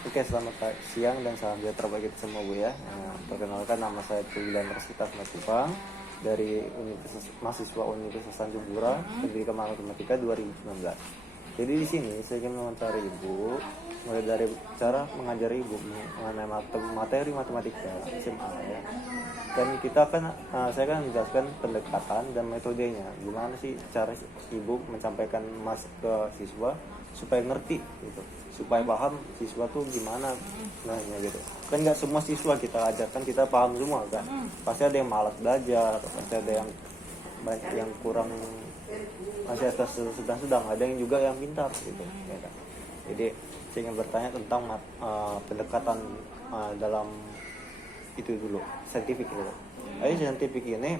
Oke, selamat siang dan salam sejahtera bagi kita semua Bu ya. Perkenalkan nama saya William Rasitas Matupang dari mahasiswa Universitas Tanjung Pura, Pendidikan Matematika 2019. Jadi di sini saya ingin mewawancari Ibu mulai dari cara mengajar Ibu mengenai materi matematika SMA ya. Dan kita saya akan menjelaskan pendekatan dan metodenya. Gimana sih cara Ibu menyampaikan ke siswa supaya ngerti gitu, supaya paham siswa tuh gimana nanya gitu. Kan nggak semua siswa kita ajarkan kita paham semua kan, pasti ada yang malas belajar, pasti ada yang banyak yang kurang, masih atas sedang-sedang, ada yang juga yang pintar gitu ya kan. Jadi saya ingin bertanya tentang pendekatan dalam itu dulu, saintifik dulu. Saintifik ini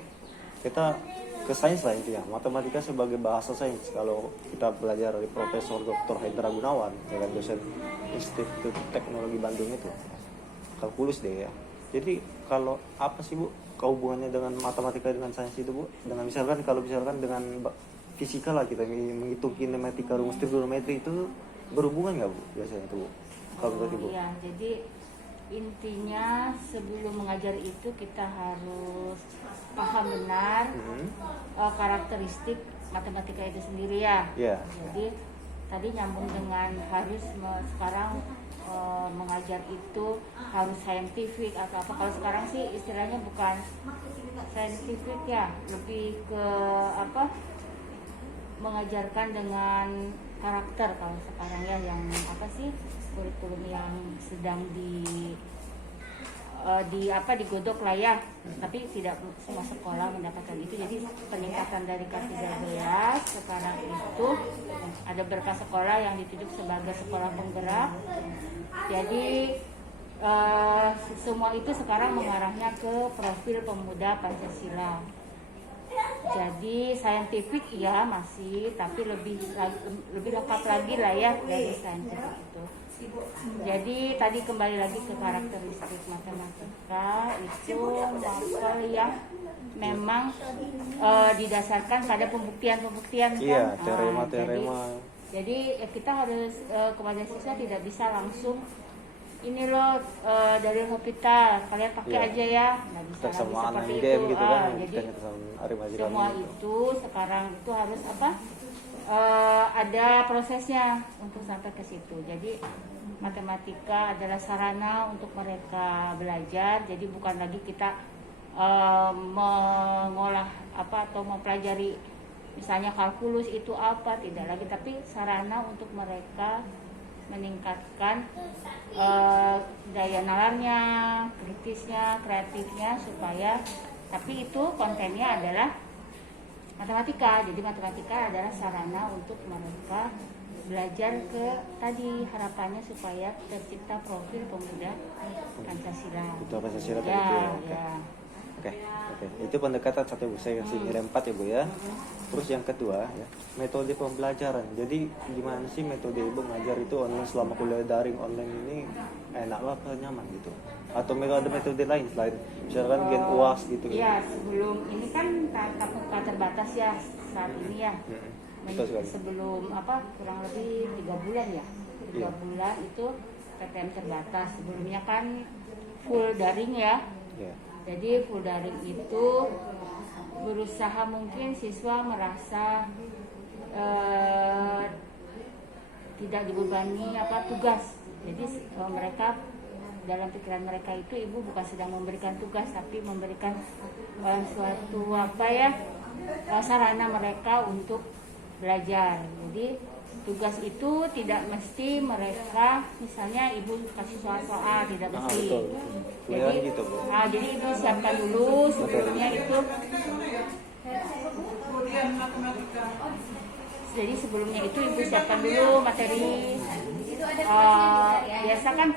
kita ke sains lah intinya, matematika sebagai bahasa sains. Kalau kita belajar dari Profesor Dr. Hendra Gunawan, ya kan, dosen Institut Teknologi Bandung itu, kalkulus deh ya. Jadi kalau apa sih Bu hubungannya dengan matematika dengan sains itu Bu? Dengan misalkan dengan fisika lah, kita menghitung kinematika, rumus trigonometri itu berhubungan nggak Bu biasanya itu Bu? Kalau menurut Ibu? Iya, jadi intinya sebelum mengajar itu kita harus paham benar karakteristik matematika itu sendiri ya. Yeah. Jadi tadi nyambung dengan harus sekarang mengajar itu harus saintifik atau apa. Kalau sekarang sih istilahnya bukan saintifik ya, lebih ke apa? Mengajarkan dengan karakter kalau sekarang ya, yang apa sih, kurikulum yang sedang digodok lah ya, tapi tidak semua sekolah mendapatkan itu. Jadi peningkatan dari K13 sekarang itu ada berkas sekolah yang ditunjuk sebagai sekolah penggerak. Jadi semua itu sekarang mengarahnya ke profil pemuda Pancasila. Jadi saintifik ya masih, tapi lebih lengkap lagi lah ya dari saintifik itu. Jadi tadi kembali lagi ke karakteristik matematika itu novel yang memang didasarkan pada pembuktian kan. Iya, teorema. Jadi kita harus kepada siswa tidak bisa langsung ini loh dari hospital kalian pakai aja ya, nggak bisa lagi seperti itu. Gitu kan, jadi semua itu sekarang itu harus ada prosesnya untuk sampai ke situ. Jadi matematika adalah sarana untuk mereka belajar. Jadi bukan lagi kita mengolah apa atau mempelajari misalnya kalkulus itu apa, tidak lagi, tapi sarana untuk mereka meningkatkan daya nalarnya, kritisnya, kreatifnya, supaya, tapi itu kontennya adalah matematika. Jadi matematika adalah sarana untuk mereka belajar ke tadi, harapannya supaya tercipta profil pemuda Pancasila. Itu Pancasila ya, tadi ya. Oke. Itu pendekatan satu Bu, saya kasih nilai 4 ya Bu ya. Terus yang kedua ya, metode pembelajaran. Jadi gimana sih metode Ibu ngajar itu online selama kuliah daring online ini, enak apa nyaman gitu? Atau ada metode lain selain misalkan gen UAS gitu? Iya, sebelum ini kan tatap muka terbatas ya saat ini ya. Sebelum kurang lebih 3 bulan ya. 3 bulan itu PTM terbatas. Sebelumnya kan full daring ya. Jadi full daring itu berusaha mungkin siswa merasa tidak dibebani tugas. Jadi mereka, dalam pikiran mereka itu ibu bukan sedang memberikan tugas, tapi memberikan suatu sarana mereka untuk belajar. Jadi tugas itu tidak mesti mereka, misalnya ibu kasih soal tidak mesti. Jadi gitu, jadi ibu siapkan dulu sebelumnya itu. Jadi sebelumnya itu ibu siapkan dulu materi. Biasa kan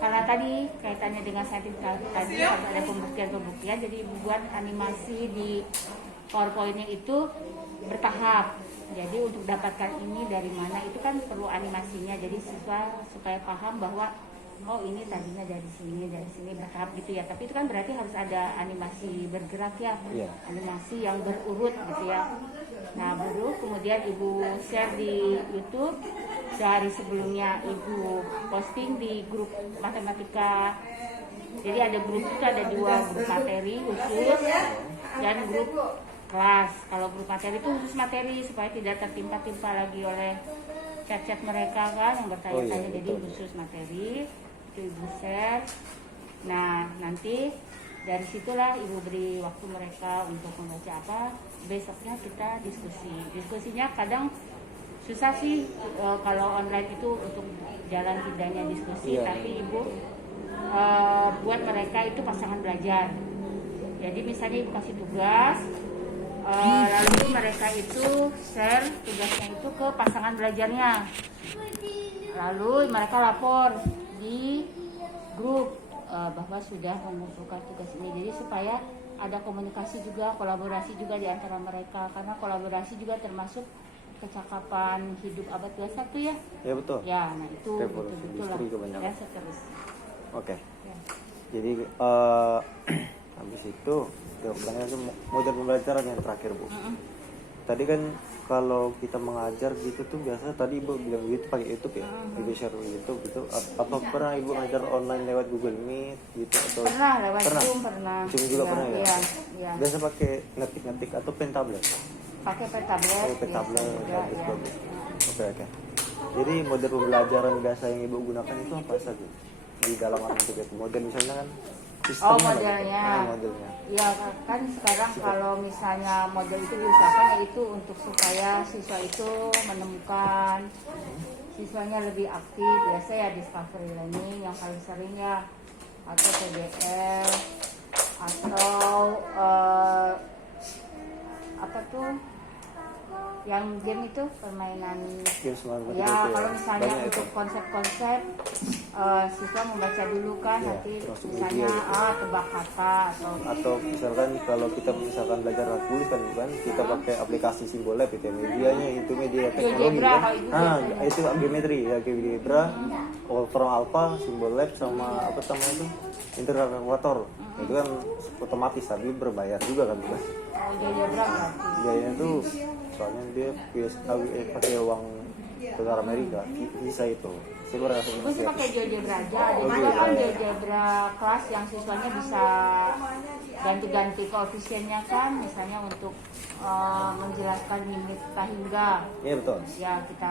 karena tadi kaitannya dengan saintifik tadi harus ada pembuktian, jadi ibu buat animasi di PowerPoint-nya itu bertahap. Jadi untuk dapatkan ini dari mana itu kan perlu animasinya. Jadi siswa supaya paham bahwa oh ini tadinya dari sini bertahap gitu ya. Tapi itu kan berarti harus ada animasi bergerak ya, animasi yang berurut gitu ya. Nah baru kemudian ibu share di YouTube sehari sebelumnya ibu posting di grup matematika. Jadi ada grup itu ada 2 grup materi khusus dan grup kelas. Kalau grup materi itu khusus materi supaya tidak tertimpa-timpa lagi oleh chat-chat mereka kan yang bertanya-tanya. Oh, iya, jadi betul. khusus materi itu ibu share. Nah nanti dari situlah ibu beri waktu mereka untuk membaca apa. Besoknya kita diskusinya kadang susah sih kalau online itu untuk jalan tidaknya diskusi. Iya, Tapi ibu buat mereka itu pasangan belajar. Jadi misalnya ibu kasih tugas, lalu mereka itu share tugasnya itu ke pasangan belajarnya. Lalu mereka lapor di grup bahwa sudah mengumpulkan tugas ini. Jadi supaya ada komunikasi juga, kolaborasi juga di antara mereka. Karena kolaborasi juga termasuk kecakapan hidup abad 21 ya. Ya betul. Ya, nah itu Revolusi betul-betul lah. industri kebanyakan. Dan seterusnya. Oke. Ya. Jadi habis itu jawabannya itu model pembelajaran yang terakhir Bu. Tadi kan kalau kita mengajar gitu tuh biasa tadi Ibu bilang gitu pakai YouTube ya, Ibu share YouTube gitu. Apa pernah Ibu ngajar online lewat Google Meet gitu atau Pernah lewat Zoom pernah. Zoom juga Ya, pernah ya? Iya, iya. Biasa pakai ngetik-ngetik atau pen tablet? Pakai pen tablet. Oh, pen tablet, biasa juga, bagus, ya. bagus. Oke. Jadi model pembelajaran biasa yang Ibu gunakan itu apa saja di dalam YouTube itu? Model misalnya kan Oh, sistemnya. modelnya. Modelnya. Iya kan sekarang kalau misalnya model itu diusahakan yaitu untuk supaya siswa itu menemukan siswanya lebih aktif. Biasa ya discovery learning yang paling sering ya, atau PDF atau apa tuh yang game itu permainan. Game semacam Ya, itu kalau misalnya Banyak itu. untuk konsep-konsep siswa membaca dulu kan, Ya, nanti termasuk misalnya video gitu. tebak kata Atau misalkan kalau kita misalkan belajar tulis kan kita pakai aplikasi Simbol Lab itu ya, medianya itu media teknologi GeoGebra kan. kalau ibu Nah, biasanya. itu geometri ya, GeoGebra, Wolfram Alpha, Simbol Lab sama apa namanya itu Integrator. Itu kan otomatis tapi berbayar juga kan bukan? GeoGebra gratis. Biayanya tuh soalnya dia pakai uang dolar Amerika bisa itu. Saya berasa Ibu sih pakai GeoGebra aja. Ada Oh, juga kan iya. GeoGebra kelas yang siswanya bisa ganti-ganti koefisiennya kan, misalnya untuk menjelaskan limit hingga. Iya betul. Ya kita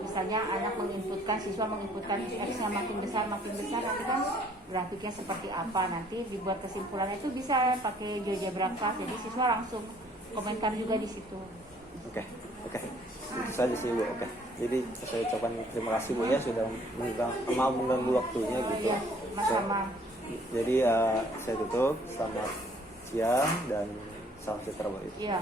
misalnya anak menginputkan, siswa menginputkan x-nya makin besar nanti kan grafiknya seperti apa, nanti dibuat kesimpulannya itu bisa pakai GeoGebra kelas. Jadi siswa langsung komentar juga di situ. Oke. Itu saja sih Bu. Oke. Jadi saya ucapkan terima kasih Bu ya sudah mau mengganggu waktunya gitu. Iya, sama-sama. Jadi saya tutup. Selamat siang dan salam sejahtera buat Ibu. Iya.